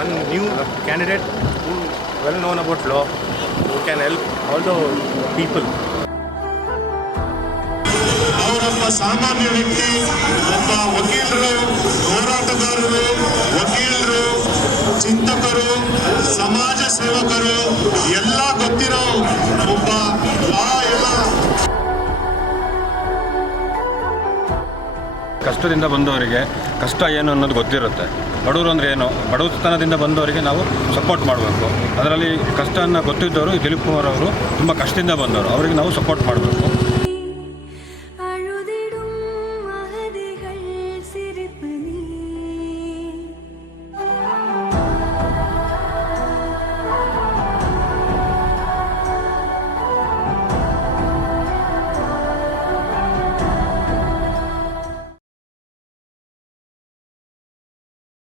One new candidate who well known about law who can help all the people ಅವರೊಬ್ಬ ಸಾಮಾನ್ಯ ವ್ಯಕ್ತಿ, ಒಬ್ಬ ವಕೀಲರು, ಹೋರಾಟಗಾರರು, ವಕೀಲರು, ಚಿಂತಕರು, ಸಮಾಜ ಸೇವಕರು, ಎಲ್ಲ ಗೊತ್ತಿರೋ ಒಬ್ಬ ಲಾ ಎಲ್ಲ ಕಷ್ಟದಿಂದ ಬಂದವರಿಗೆ ಕಷ್ಟ ಏನು ಅನ್ನೋದು ಗೊತ್ತಿರುತ್ತೆ. ಬಡವರು ಅಂದರೆ ಏನು? ಬಡವತನದಿಂದ ಬಂದವರಿಗೆ ನಾವು ಸಪೋರ್ಟ್ ಮಾಡಬೇಕು. ಅದರಲ್ಲಿ ಕಷ್ಟವನ್ನು ಗೊತ್ತಿದ್ದವರು ಈ ದಿಲೀಪ್ ಕುಮಾರ್ ಅವರು ತುಂಬ ಕಷ್ಟದಿಂದ ಬಂದವರು. ಅವರಿಗೆ ನಾವು ಸಪೋರ್ಟ್ ಮಾಡಬೇಕು.